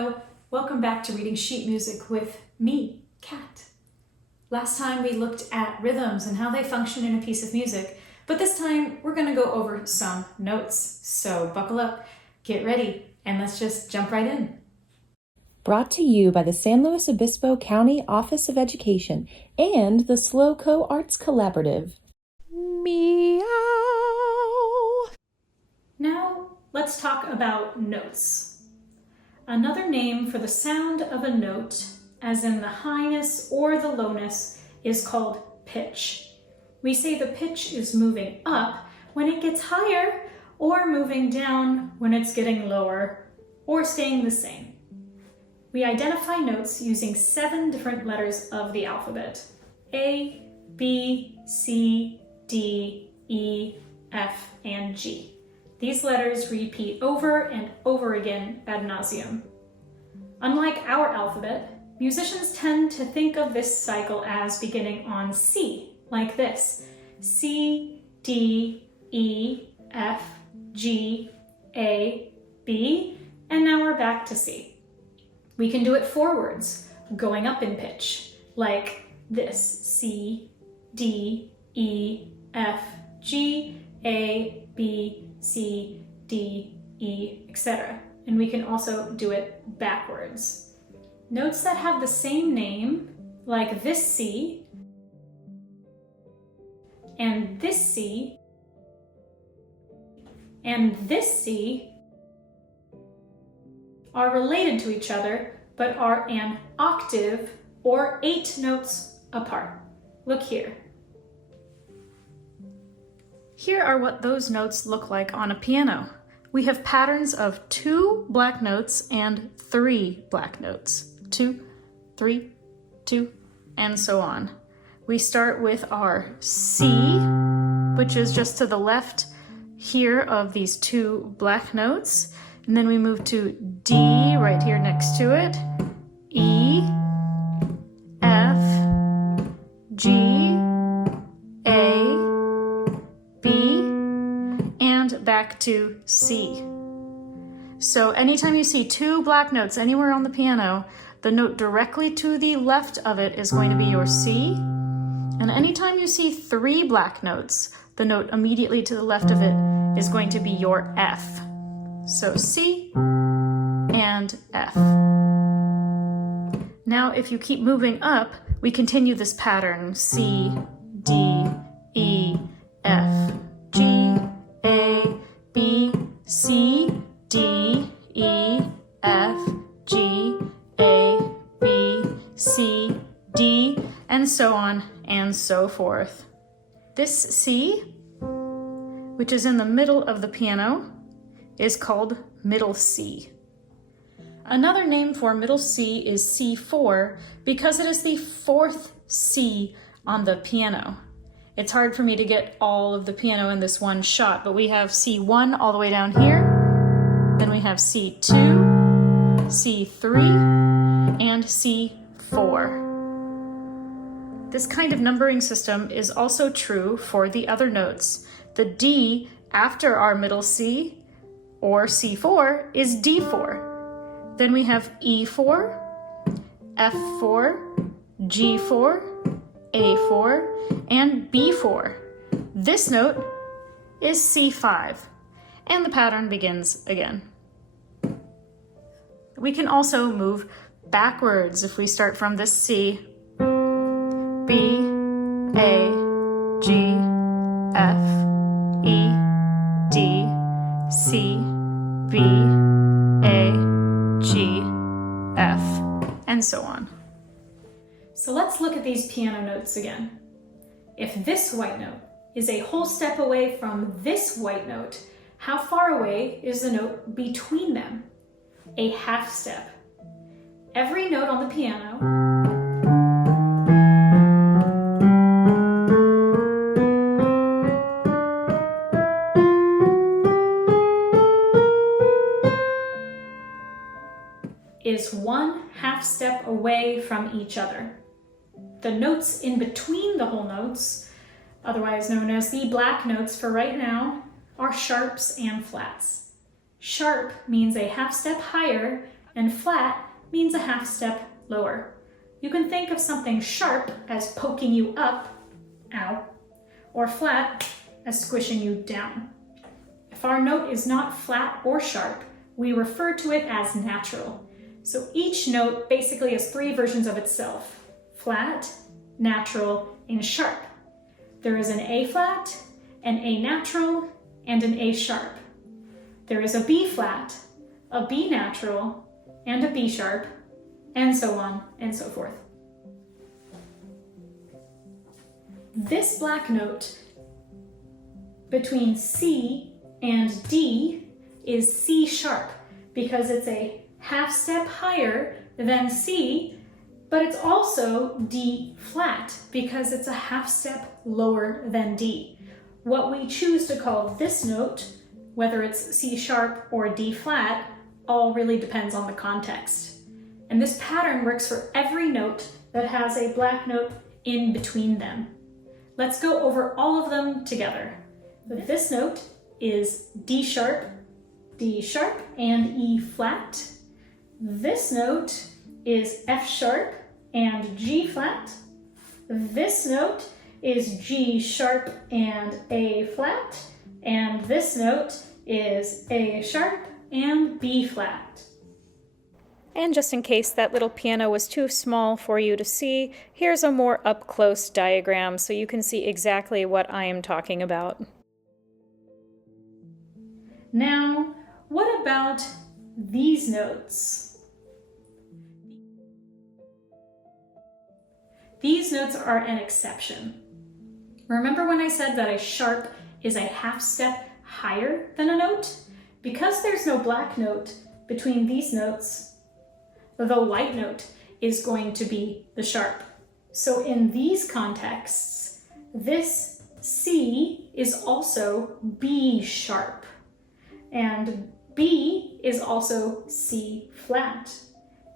Hello, welcome back to Reading Sheet Music with me, Kat. Last time we looked at rhythms and how they function in a piece of music, but this time we're going to go over some notes. So buckle up, get ready, and let's just jump right in. Brought to you by the San Luis Obispo County Office of Education and the SLOCO Arts Collaborative. Meow! Now let's talk about notes. Another name for the sound of a note, as in the highness or the lowness, is called pitch. We say the pitch is moving up when it gets higher, or moving down when it's getting lower, or staying the same. We identify notes using 7 different letters of the alphabet: A, B, C, D, E, F, and G. These letters repeat over and over again ad nauseum. Unlike our alphabet, musicians tend to think of this cycle as beginning on C, like this: C, D, E, F, G, A, B, and now we're back to C. We can do it forwards, going up in pitch, like this: C, D, E, F, G, A, B, C, D, E, etc. And we can also do it backwards. Notes that have the same name, like this C, and this C, and this C, are related to each other, but are an octave or 8 notes apart. Look here. Here are what those notes look like on a piano. We have patterns of 2 black notes and 3 black notes. 2, 3, 2, and so on. We start with our C, which is just to the left here of these 2 black notes. And then we move to D right here next to it, E, F, G, A, B, and back to C. So anytime you see 2 black notes anywhere on the piano, the note directly to the left of it is going to be your C. And anytime you see 3 black notes, the note immediately to the left of it is going to be your F. So C and F. Now if you keep moving up, we continue this pattern: C, D, E, F, G, A, B, C, D, E, F, G, A, B, C, D, and so on and so forth. This C, which is in the middle of the piano, is called middle C. Another name for middle C is C4 because it is the 4th C on the piano. It's hard for me to get all of the piano in this one shot, but we have C1 all the way down here, then we have C2, C3, and C4. This kind of numbering system is also true for the other notes. The D after our middle C, or C4, is D4. Then we have E4, F4, G4, A4, and B4. This note is C5, and the pattern begins again. We can also move backwards if we start from this C: B, A, G, F, E, D, C, B, A, G, F, and so on. So let's look at these piano notes again. If this white note is a whole step away from this white note, how far away is the note between them? A half step. Every note on the piano is 1 half step away from each other. The notes in between the whole notes, otherwise known as the black notes for right now, are sharps and flats. Sharp means a half step higher and flat means a half step lower. You can think of something sharp as poking you up, ow, or flat as squishing you down. If our note is not flat or sharp, we refer to it as natural. So each note basically has three versions of itself: flat, natural, and sharp. There is an A flat, an A natural, and an A sharp. There is a B flat, a B natural, and a B sharp, and so on and so forth. This black note between C and D is C sharp because it's a half step higher than C, but it's also D flat because it's a half step lower than D. What we choose to call this note, whether it's C sharp or D flat, all really depends on the context. And this pattern works for every note that has a black note in between them. Let's go over all of them together. This note is D sharp, and E flat. This note is F sharp and G flat. This note is G sharp and A flat. And this note is A sharp and B flat. And just in case that little piano was too small for you to see, here's a more up-close diagram so you can see exactly what I am talking about. Now, what about these notes? These notes are an exception. Remember when I said that a sharp is a half step higher than a note? Because there's no black note between these notes, the white note is going to be the sharp. So in these contexts, this C is also B sharp, and B is also C flat.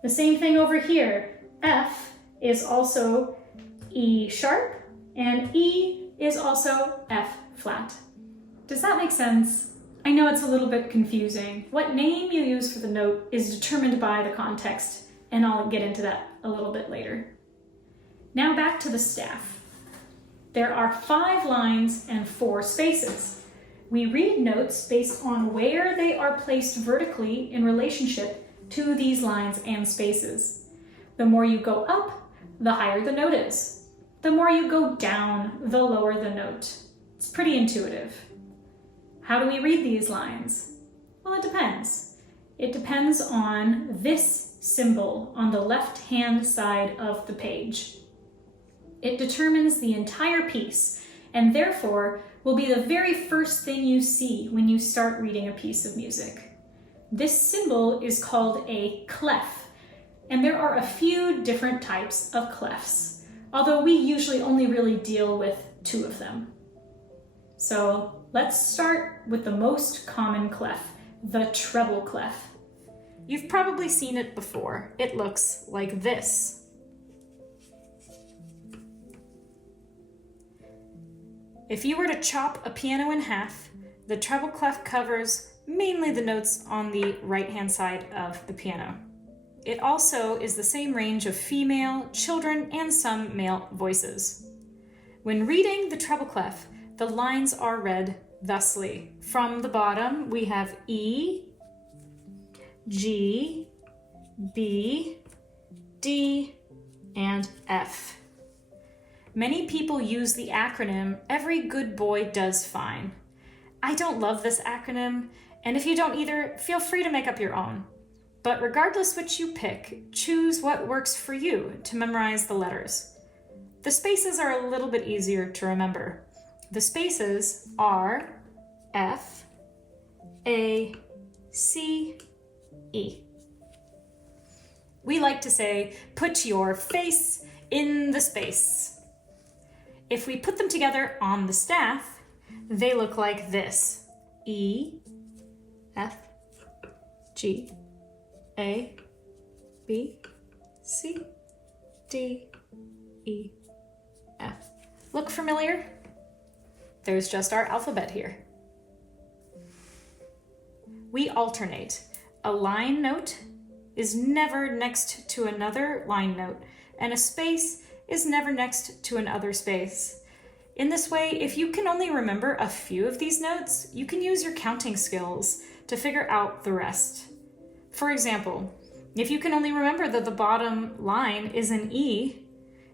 The same thing over here. F is also E sharp, and E is also F flat. Does that make sense? I know it's a little bit confusing. What name you use for the note is determined by the context, and I'll get into that a little bit later. Now back to the staff. There are 5 lines and 4 spaces. We read notes based on where they are placed vertically in relationship to these lines and spaces. The more you go up, the higher the note is. The more you go down, the lower the note. It's pretty intuitive. How do we read these lines? Well, it depends. It depends on this symbol on the left-hand side of the page. It determines the entire piece, and therefore will be the very first thing you see when you start reading a piece of music. This symbol is called a clef, and there are a few different types of clefs, although we usually only really deal with 2 of them. So let's start with the most common clef, the treble clef. You've probably seen it before. It looks like this. If you were to chop a piano in half, the treble clef covers mainly the notes on the right-hand side of the piano. It also is the same range of female, children, and some male voices. When reading the treble clef, the lines are read thusly. From the bottom, we have E, G, B, D, and F. Many people use the acronym, Every Good Boy Does Fine. I don't love this acronym, and if you don't either, feel free to make up your own. But regardless which you pick, choose what works for you to memorize the letters. The spaces are a little bit easier to remember. The spaces are F, A, C, E. We like to say, put your face in the space. If we put them together on the staff, they look like this. E, F, G, A, B, C, D, E, F. Look familiar? There's just our alphabet here. We alternate a line note is never next to another line note, and a space is never next to another space. In this way, if you can only remember a few of these notes, you can use your counting skills to figure out the rest. For example, if you can only remember that the bottom line is an E,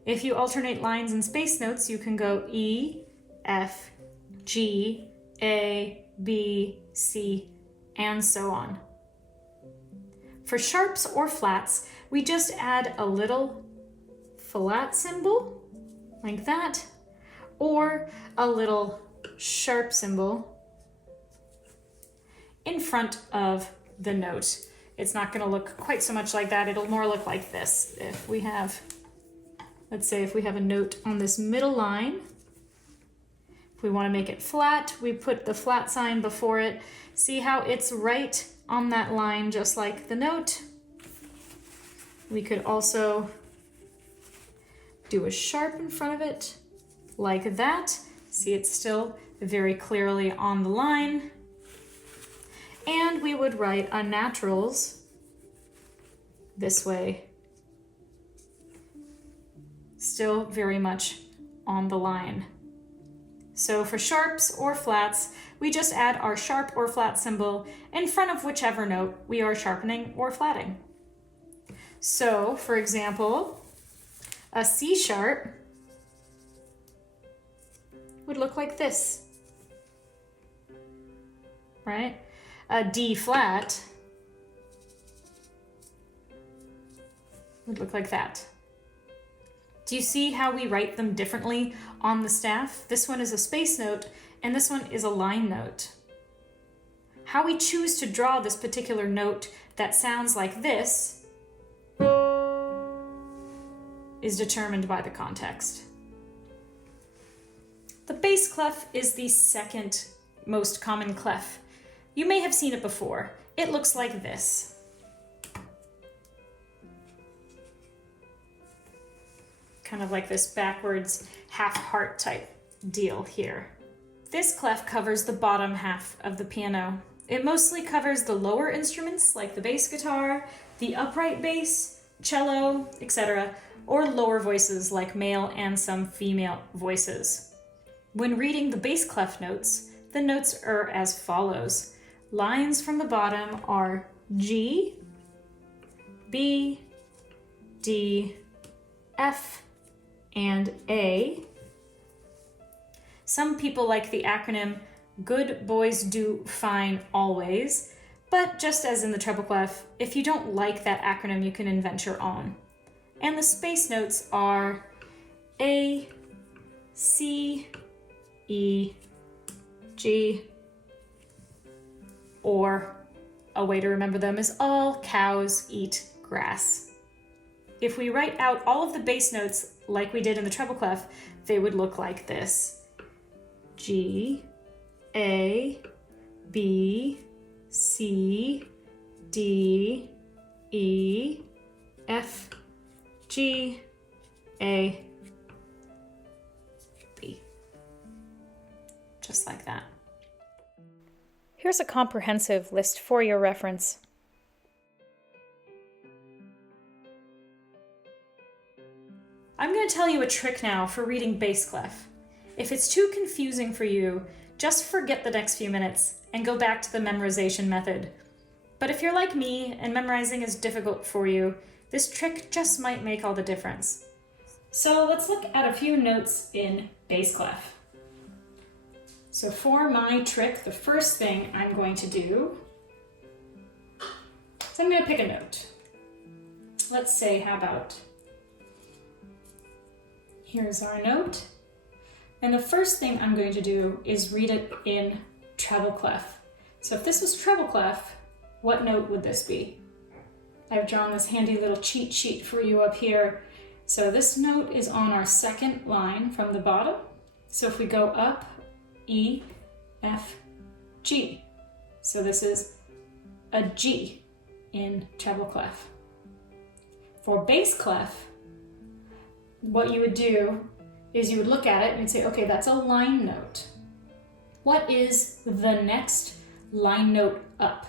if you alternate lines and space notes, you can go E, F, G, A, B, C, and so on. For sharps or flats, we just add a little flat symbol, like that, or a little sharp symbol in front of the note. It's not going to look quite so much like that. It'll more look like this. If we have, let's say if we have a note on this middle line, if we want to make it flat, we put the flat sign before it. See how it's right on that line, just like the note. We could also do a sharp in front of it, like that. See, it's still very clearly on the line. And we would write unnaturals this way, still very much on the line. So for sharps or flats, we just add our sharp or flat symbol in front of whichever note we are sharpening or flatting. So, for example, a C sharp would look like this, right? A D flat would look like that. Do you see how we write them differently on the staff? This one is a space note, and this one is a line note. How we choose to draw this particular note that sounds like this is determined by the context. The bass clef is the second most common clef. You may have seen it before. It looks like this. Kind of like this backwards half heart type deal here. This clef covers the bottom half of the piano. It mostly covers the lower instruments like the bass guitar, the upright bass, cello, etc., or lower voices like male and some female voices. When reading the bass clef notes, the notes are as follows. Lines from the bottom are G, B, D, F, and A. Some people like the acronym Good Boys Do Fine Always, but just as in the treble clef, if you don't like that acronym, you can invent your own. And the space notes are A, C, E, G, or a way to remember them is all cows eat grass. If we write out all of the bass notes like we did in the treble clef, they would look like this. G, A, B, C, D, E, F, G, A, B. Just like that. Here's a comprehensive list for your reference. I'm going to tell you a trick now for reading bass clef. If it's too confusing for you, just forget the next few minutes and go back to the memorization method. But if you're like me and memorizing is difficult for you, this trick just might make all the difference. So let's look at a few notes in bass clef. So for my trick, the first thing I'm going to do is I'm going to pick a note. Let's say, how about, here's our note. And the first thing I'm going to do is read it in treble clef. So if this was treble clef, what note would this be? I've drawn this handy little cheat sheet for you up here. So this note is on our second line from the bottom. So if we go up, E, F, G. So this is a G in treble clef. For bass clef, what you would do is you would look at it and you'd say, okay, that's a line note. What is the next line note up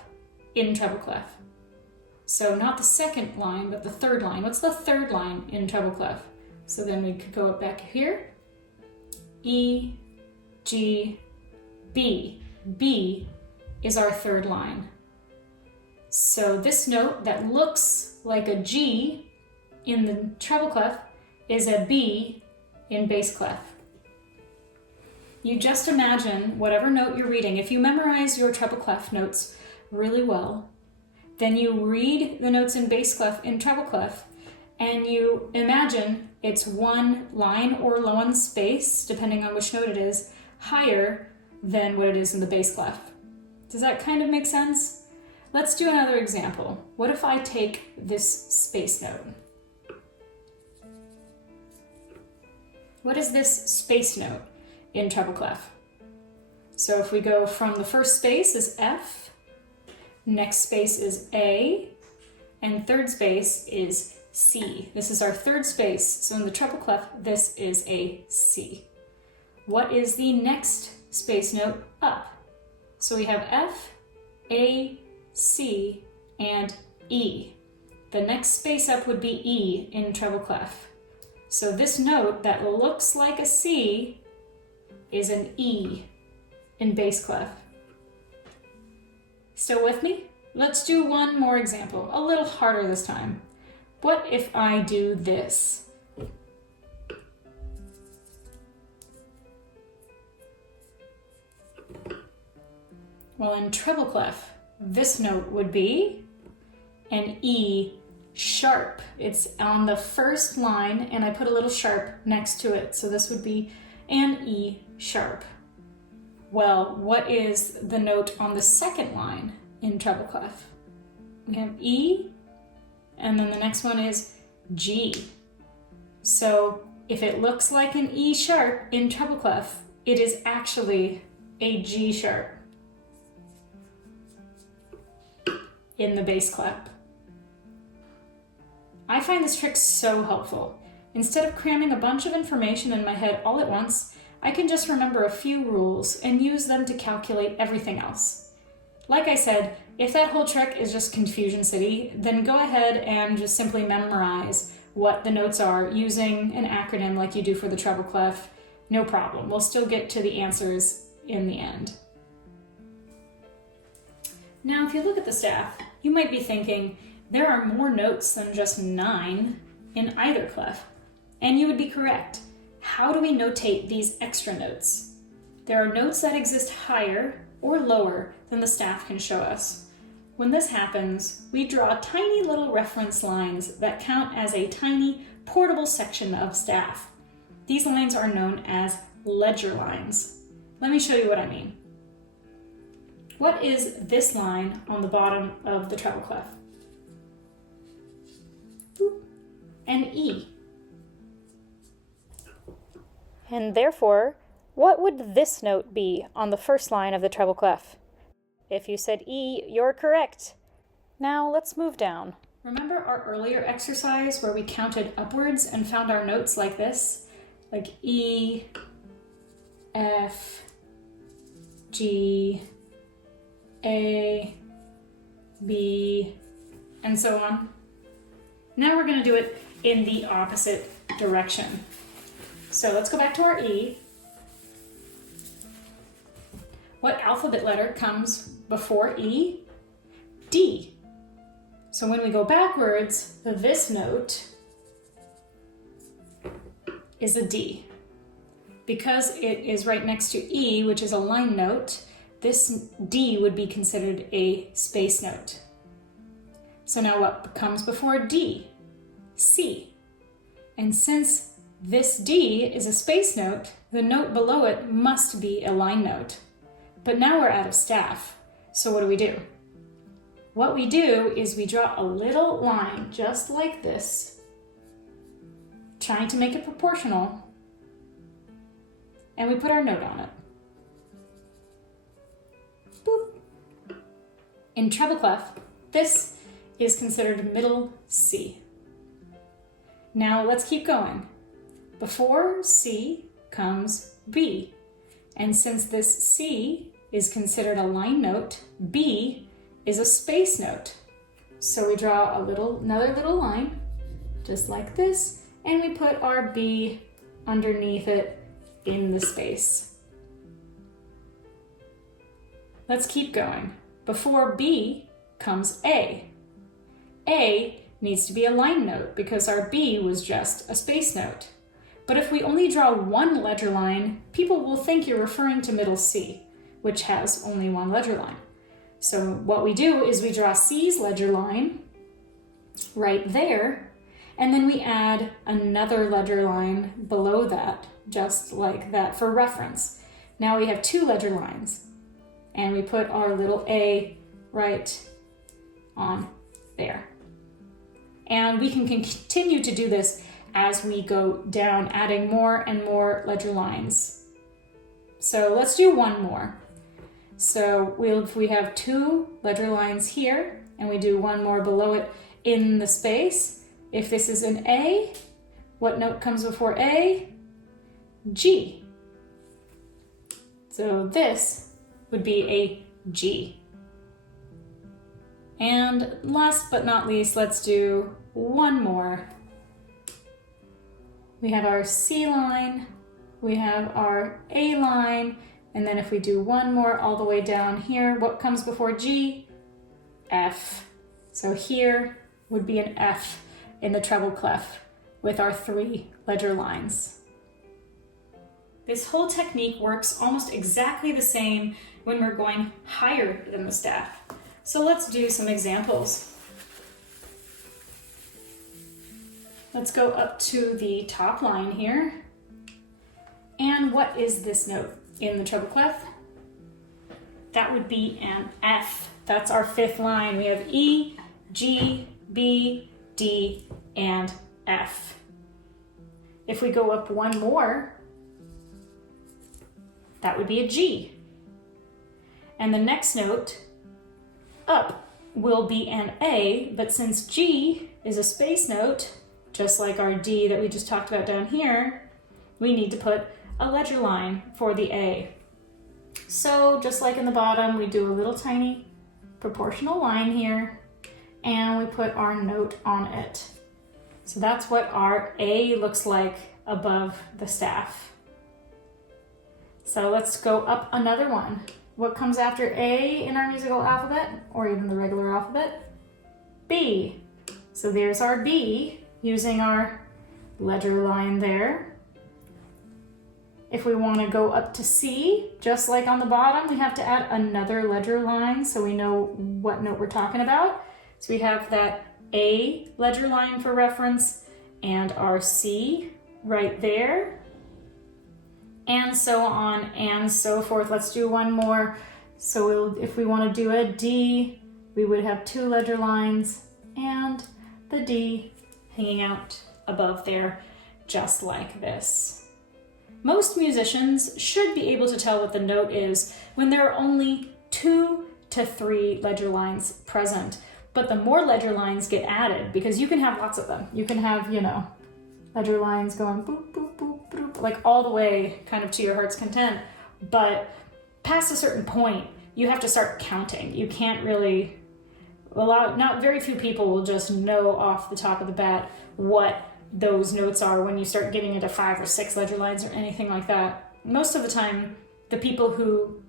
in treble clef? So not the second line, but the third line. What's the third line in treble clef? So then we could go back here. E, G, B. B is our third line. So this note that looks like a G in the treble clef is a B in bass clef. You just imagine whatever note you're reading. If you memorize your treble clef notes really well, then you read the notes in bass clef in treble clef, and you imagine it's one line or one space, depending on which note it is, higher than what it is in the bass clef. Does that kind of make sense? Let's do another example. What if I take this space note? What is this space note in treble clef? So if we go from the first space is F, next space is A, and third space is C. This is our third space, so in the treble clef, this is a C. What is the next space note up? So we have F, A, C, and E. The next space up would be E in treble clef. So this note that looks like a C is an E in bass clef. Still with me? Let's do one more example, a little harder this time. What if I do this? Well, in treble clef, this note would be an E sharp. It's on the first line, and I put a little sharp next to it, so this would be an E sharp. Well, what is the note on the second line in treble clef? We have E, and then the next one is G. So if it looks like an E sharp in treble clef, it is actually a G sharp in the bass clef. I find this trick so helpful. Instead of cramming a bunch of information in my head all at once, I can just remember a few rules and use them to calculate everything else. Like I said, if that whole trick is just Confusion City, then go ahead and just simply memorize what the notes are using an acronym like you do for the treble clef. No problem. We'll still get to the answers in the end. Now, if you look at the staff, you might be thinking, there are more notes than just 9 in either clef. And you would be correct. How do we notate these extra notes? There are notes that exist higher or lower than the staff can show us. When this happens, we draw tiny little reference lines that count as a tiny portable section of staff. These lines are known as ledger lines. Let me show you what I mean. What is this line on the bottom of the treble clef? An E. And therefore, what would this note be on the first line of the treble clef? If you said E, you're correct. Now let's move down. Remember our earlier exercise where we counted upwards and found our notes like this? Like E, F, G, A, B, and so on. Now we're going to do it in the opposite direction. So let's go back to our E. What alphabet letter comes before E? D. So when we go backwards, this note is a D. Because it is right next to E, which is a line note, this D would be considered a space note. So now what comes before D? C. And since this D is a space note, the note below it must be a line note. But now we're out of staff, so what do? What we do is we draw a little line just like this, trying to make it proportional, and we put our note on it. Boop. In treble clef, this is considered middle C. Now let's keep going. Before C comes B, and since this C is considered a line note, B is a space note. So we draw another little line, just like this, and we put our B underneath it in the space. Let's keep going. Before B comes A. A needs to be a line note because our B was just a space note. But if we only draw one ledger line, people will think you're referring to middle C, which has only one ledger line. So what we do is we draw C's ledger line right there, and then we add another ledger line below that, just like that for reference. Now we have two ledger lines, and we put our little A right on there. And we can continue to do this as we go down, adding more and more ledger lines. So let's do one more. So if we have two ledger lines here, and we do one more below it in the space, if this is an A, what note comes before A? G. So this would be a G. And last but not least, let's do one more. We have our C line, we have our A line, and then if we do one more all the way down here, what comes before G? F. So here would be an F in the treble clef with our three ledger lines. This whole technique works almost exactly the same when we're going higher than the staff. So let's do some examples. Let's go up to the top line here. And what is this note in the treble clef? That would be an F. That's our fifth line. We have E, G, B, D, and F. If we go up one more, that would be a G. And the next note up will be an A, but since G is a space note, just like our D that we just talked about down here, we need to put a ledger line for the A. So just like in the bottom, we do a little tiny proportional line here, and we put our note on it. So that's what our A looks like above the staff. So let's go up another one. What comes after A in our musical alphabet, or even the regular alphabet? B. So there's our B, using our ledger line there. If we want to go up to C, just like on the bottom, we have to add another ledger line so we know what note we're talking about. So we have that A ledger line for reference and our C right there, and so on and so forth. Let's do one more. So if we want to do a D, we would have two ledger lines and the D hanging out above there, just like this. Most musicians should be able to tell what the note is when there are only 2 to 3 ledger lines present. But the more ledger lines get added, because you can have lots of them. You can have, ledger lines going boop, boop, boop, boop, like all the way kind of to your heart's content. But past a certain point, you have to start counting. You can't really not very few people will just know off the top of the bat what those notes are when you start getting into 5 or 6 ledger lines or anything like that. Most of the time, the people who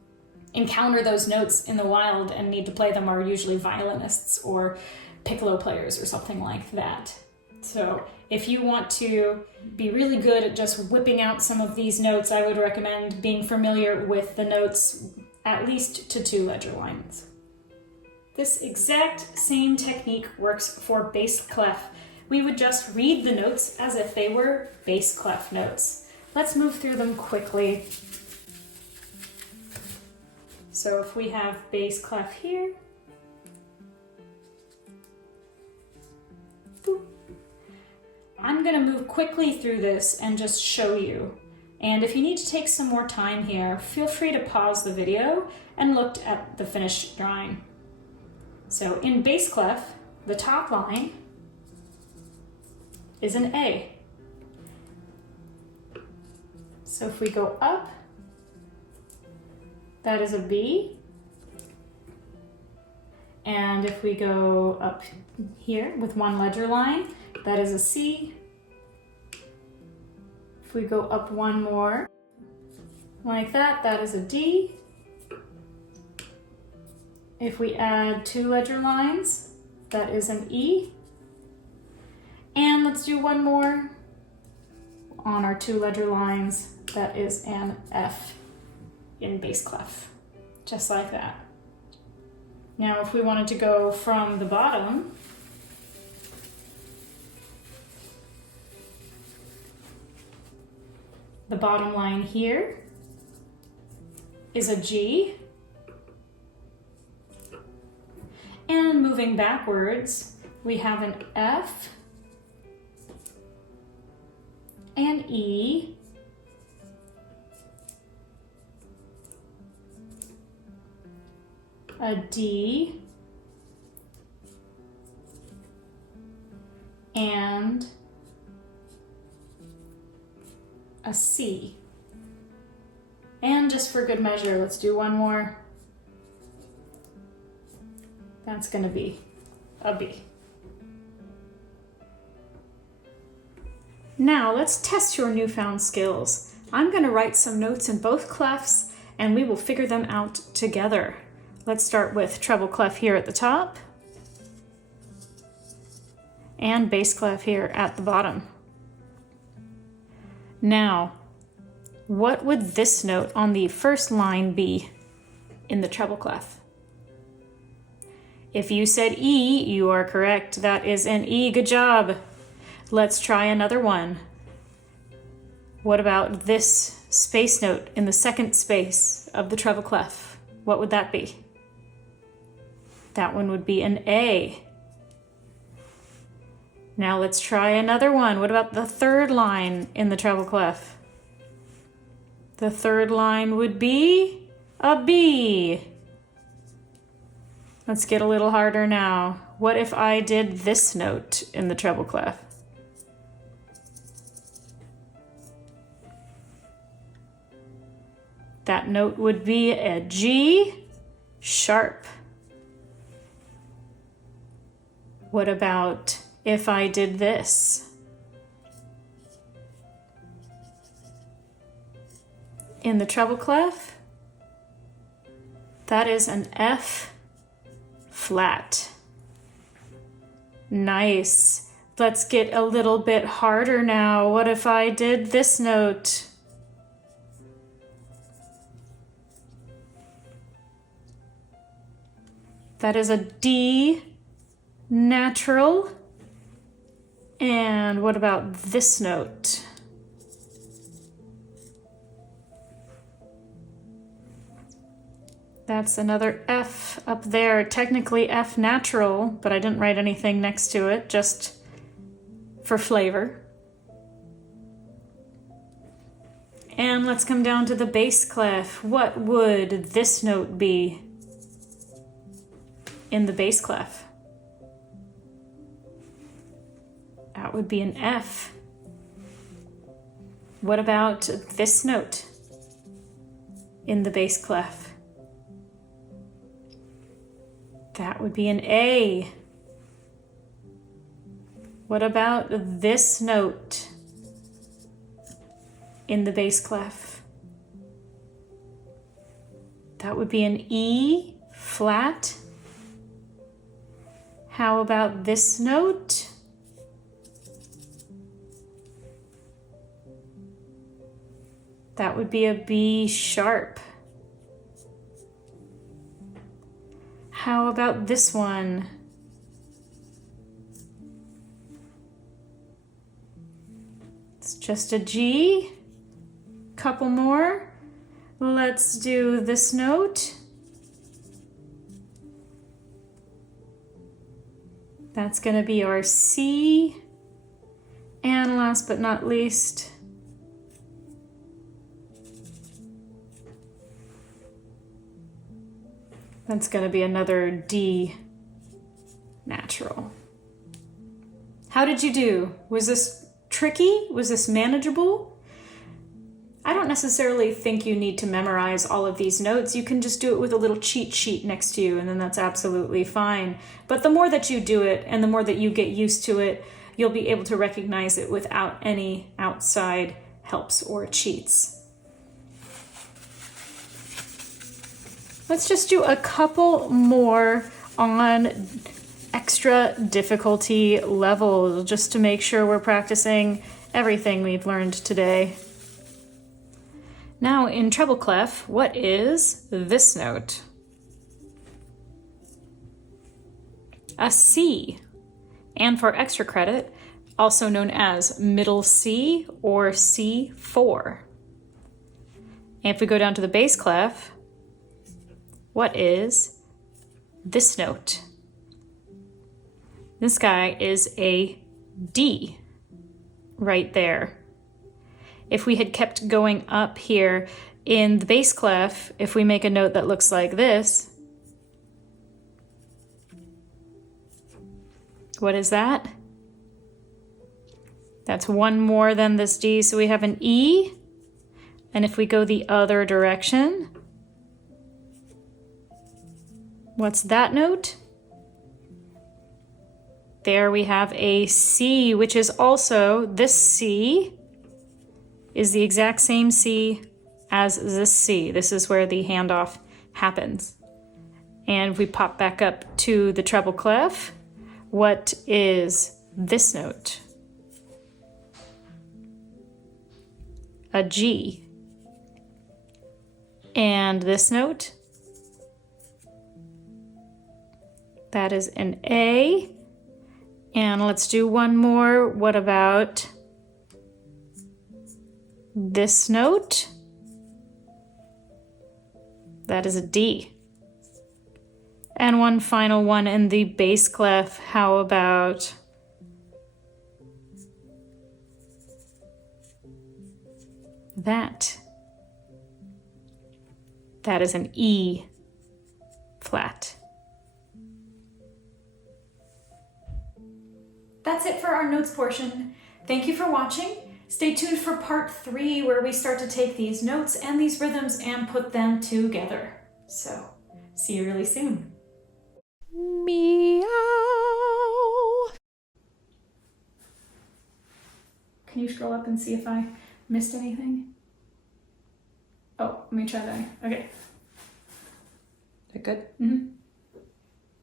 encounter those notes in the wild and need to play them are usually violinists or piccolo players or something like that. So if you want to be really good at just whipping out some of these notes, I would recommend being familiar with the notes at least to 2 ledger lines. This exact same technique works for bass clef. We would just read the notes as if they were bass clef notes. Let's move through them quickly. So if we have bass clef here, boop. I'm going to move quickly through this and just show you. And if you need to take some more time here, feel free to pause the video and look at the finished drawing. So in bass clef, the top line is an A. So if we go up, that is a B. And if we go up here with one ledger line, that is a C. If we go up one more, like that, that is a D. If we add 2 ledger lines, that is an E. And let's do one more on our 2 ledger lines, that is an F in bass clef, just like that. Now if we wanted to go from the bottom, the bottom line here is a G. And moving backwards, we have an F, an E, a D, and a C. And just for good measure, let's do one more. That's going to be a B. Now let's test your newfound skills. I'm going to write some notes in both clefs and we will figure them out together. Let's start with treble clef here at the top and bass clef here at the bottom. Now, what would this note on the first line be in the treble clef? If you said E, you are correct. That is an E. Good job. Let's try another one. What about this space note in the second space of the treble clef? What would that be? That one would be an A. Now let's try another one. What about the third line in the treble clef? The third line would be a B. Let's get a little harder now. What if I did this note in the treble clef? That note would be a G sharp. What about if I did this? In the treble clef, that is an F flat. Nice. Let's get a little bit harder now. What if I did this note? That is a D natural. And what about this note? That's another F up there, technically F natural, but I didn't write anything next to it, just for flavor. And let's come down to the bass clef. What would this note be in the bass clef? That would be an F. What about this note in the bass clef? That would be an A. What about this note in the bass clef? That would be an E flat. How about this note? That would be a B sharp. How about this one? It's just a G. Couple more. Let's do this note. That's going to be our C. And last but not least, that's going to be another D natural. How did you do? Was this tricky? Was this manageable? I don't necessarily think you need to memorize all of these notes. You can just do it with a little cheat sheet next to you, and then that's absolutely fine. But the more that you do it and the more that you get used to it, you'll be able to recognize it without any outside helps or cheats. Let's just do a couple more on extra difficulty levels just to make sure we're practicing everything we've learned today. Now in treble clef, what is this note? A C. And for extra credit, also known as middle C or C4. And if we go down to the bass clef, what is this note? This guy is a D right there. If we had kept going up here in the bass clef, if we make a note that looks like this, what is that? That's one more than this D, so we have an E. And if we go the other direction, what's that note? There we have a C, which is also, this C is the exact same C as this C. This is where the handoff happens. And if we pop back up to the treble clef, what is this note? A G. And this note? That is an A. And let's do one more. What about this note? That is a D. And one final one in the bass clef. How about that? That is an E flat. That's it for our notes portion. Thank you for watching. Stay tuned for part 3 where we start to take these notes and these rhythms and put them together. So, see you really soon. Meow. Can you scroll up and see if I missed anything? Oh, let me try that. Okay. Is that good? Mm-hmm.